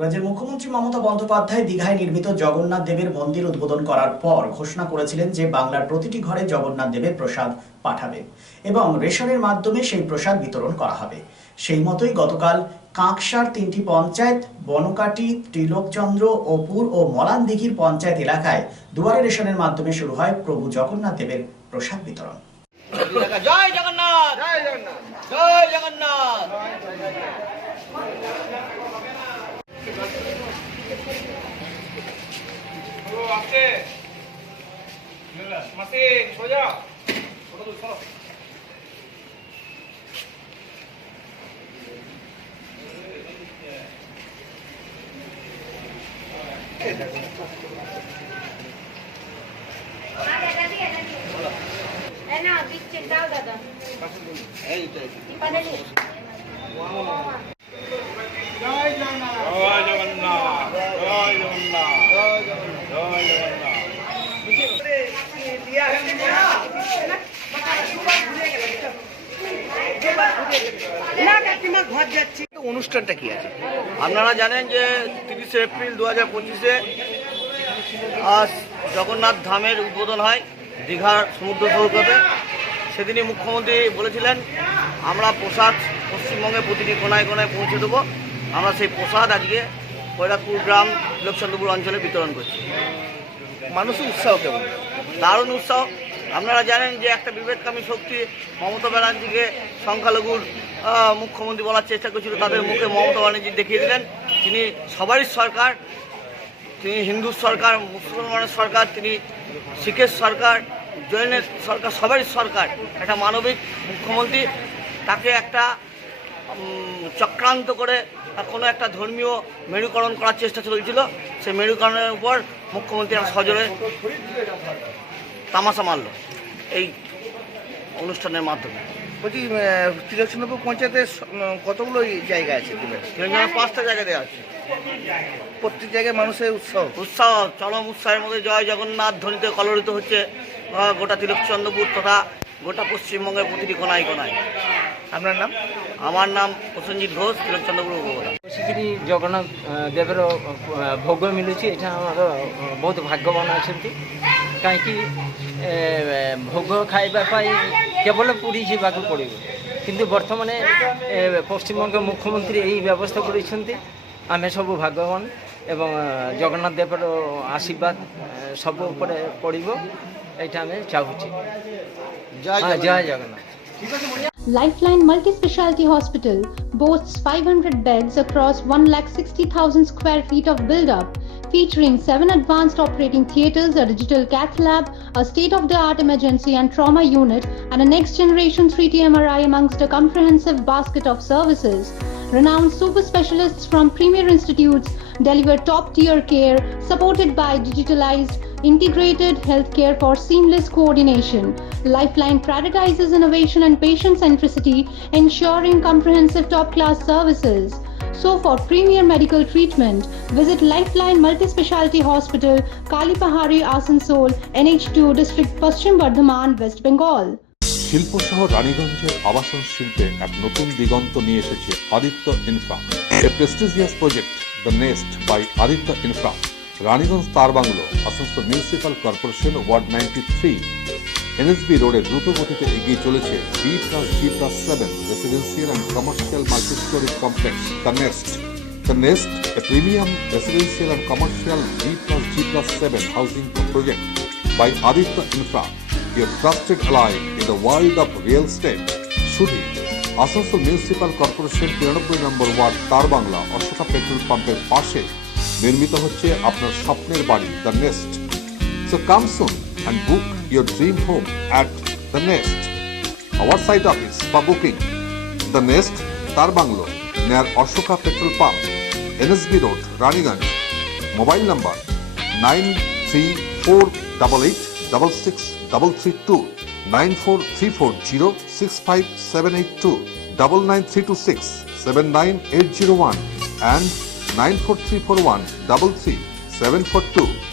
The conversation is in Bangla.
রাজ্যের মুখ্যমন্ত্রী মমতা বন্দ্যোপাধ্যায় দীঘায় নির্মিত জগন্নাথ দেবের মন্দির উদ্বোধন করার পর ঘোষণা করেছিলেন যে বাংলার প্রতিটি ঘরে জগন্নাথ দেবের প্রসাদ পাঠাবে এবং রেশনের মাধ্যমে সেই প্রসাদ বিতরণ করা হবে। সেই মতোই গতকাল কাঁকসার 3টি পঞ্চায়েত বনকাটি, ত্রিলোকচন্দ্র, অপুর ও মলানদিঘির পঞ্চায়েত এলাকায় দুয়ারে রেশনের মাধ্যমে শুরু হয় প্রভু জগন্নাথ দেবের প্রসাদ বিতরণ। জয় জগন্নাথ, জয় জগন্নাথ, জয় জগন্নাথ। आपके मशीन सो जा ना बीच चिंताओ दादा जय जगन्नाथ, जय जगन्नाथ, जय जगन्नाथ, जय जगन्नाथ। অনুষ্ঠানটা কি আছে? আপনারা জানেন যে 30 এপ্রিল 2025-এ আজ জগন্নাথ ধামের উদ্বোধন হয় দীঘার সমুদ্র সৈকতে। সেদিনই মুখ্যমন্ত্রী বলেছিলেন আমরা প্রসাদ পশ্চিমবঙ্গে প্রতিটি কোনায় কোনায় পৌঁছে দেবো। আমরা সেই প্রসাদ আজকে খৈরাতপুর গ্রাম ত্রিলোকচন্দ্রপুর অঞ্চলে বিতরণ করছি। মানুষের উৎসাহ কেমন? দারুণ উৎসাহ। আপনারা জানেন যে একটা বিভেদকামী শক্তি মমতা ব্যানার্জিকে সংখ্যালঘুর মুখ্যমন্ত্রী বলার চেষ্টা করছিল, তাদের মুখে মমতা ব্যানার্জি দেখিয়ে দিলেন তিনি সবারই সরকার, তিনি হিন্দুর সরকার, মুসলমানের সরকার, তিনি শিখের সরকার, জৈনের সরকার, সবারই সরকার। একটা মানবিক মুখ্যমন্ত্রী, তাকে একটা চক্রান্ত করে কোনো একটা ধর্মীয় মেরুকরণ করার চেষ্টা চলছিল। সেই মেরুকরণের উপর মুখ্যমন্ত্রী সজোরে তামাশা মারল এই অনুষ্ঠানের মাধ্যমে। বলছি ত্রিলোকচন্দ্রপুর পঞ্চায়েতের কতগুলো জায়গা আছে? তেলেঙ্গানার 5টা জায়গা দেওয়া আছে। প্রত্যেক জায়গায় মানুষের উৎসাহ চরম উৎসাহের মধ্যে জয় জগন্নাথ ধ্বনিতে কলরিত হচ্ছে গোটা ত্রিলোকচন্দ্রপুর তথা গোটা পশ্চিমবঙ্গের প্রতিটি কোনায় কোনায়। আপনার নাম? আমার নাম প্রসেনজিৎ ঘোষ, ত্রিলোকচন্দ্রপুর উপপ্রধান। ବସିକିରି ଜଗନ୍ନାଥ ଦେବର ଭୋଗ ମିଳୁଛି। ଏଇଟା ଆମର ବହୁତ ଭାଗ୍ୟବାନ ଅଛନ୍ତି, କାହିଁକି ଭୋଗ ଖାଇବା ପାଇଁ କେବଳ ପୁରୀ ଯିବାକୁ ପଡ଼ିବ, କିନ୍ତୁ ବର୍ତ୍ତମାନ ପଶ୍ଚିମବଙ୍ଗ ମୁଖ୍ୟମନ୍ତ୍ରୀ ଏହି ବ୍ୟବସ୍ଥା କରିଛନ୍ତି। ଆମେ ସବୁ ଭାଗ୍ୟବାନ ଏବଂ ଜଗନ୍ନାଥ ଦେବର ଆଶୀର୍ବାଦ ସବୁ ଉପରେ ପଡ଼ିବ, ଏଇଟା ଆମେ ଚାହୁଁଛୁ। ଜୟ Jagannath. Lifeline Multi-Speciality Hospital boasts 500 beds across 1,60,000 square feet of build-up, featuring 7 advanced operating theatres, a digital cath lab, a state-of-the-art emergency and trauma unit, and a next-generation 3D MRI amongst a comprehensive basket of services. Renowned super specialists from premier institutes deliver top-tier care, supported by digitalized integrated healthcare for seamless coordination. Lifeline prioritizes innovation and patient centricity, ensuring comprehensive top-class services. So for premier medical treatment, visit Lifeline Multi-Speciality Hospital, Kalipahari, Asansol, NH2 District, Paschim Bardhaman, West Bengal. শিল্পসহ রানীগঞ্জের আবাসন শিল্পে এক নতুন দিগন্ত নিয়ে এসেছে Aditya Infra, a prestigious project the Nest by Aditya Infra. Raniganj তার bungalow, Asansol municipal corporation, ward 93, NSB রোডে দ্রুত গতিতে এগিয়ে চলেছে B+G+7 residential and commercial multi-storey complex the Nest. The Nest, a premium residential and commercial B+G+7 housing project by Aditya Infra, your trusted ally in the world of real estate. শুধু আসানসোল মিউনিসিপাল কর্পোরেশন 93 নম্বর ওয়ার্ড তার বাংলা অশোকা পেট্রোল পাম্পের পাশে নির্মিত হচ্ছে আপনার স্বপ্নের বাড়ি the nest. So come soon and book your dream home at The Nest. Our site office for booking: The Nest, Tarbanglo, near Ashoka Petrol Pump, NSB Road, Raniganj. Mobile number 9348866332, 9434065782, 99326 79801 and 94341 33742.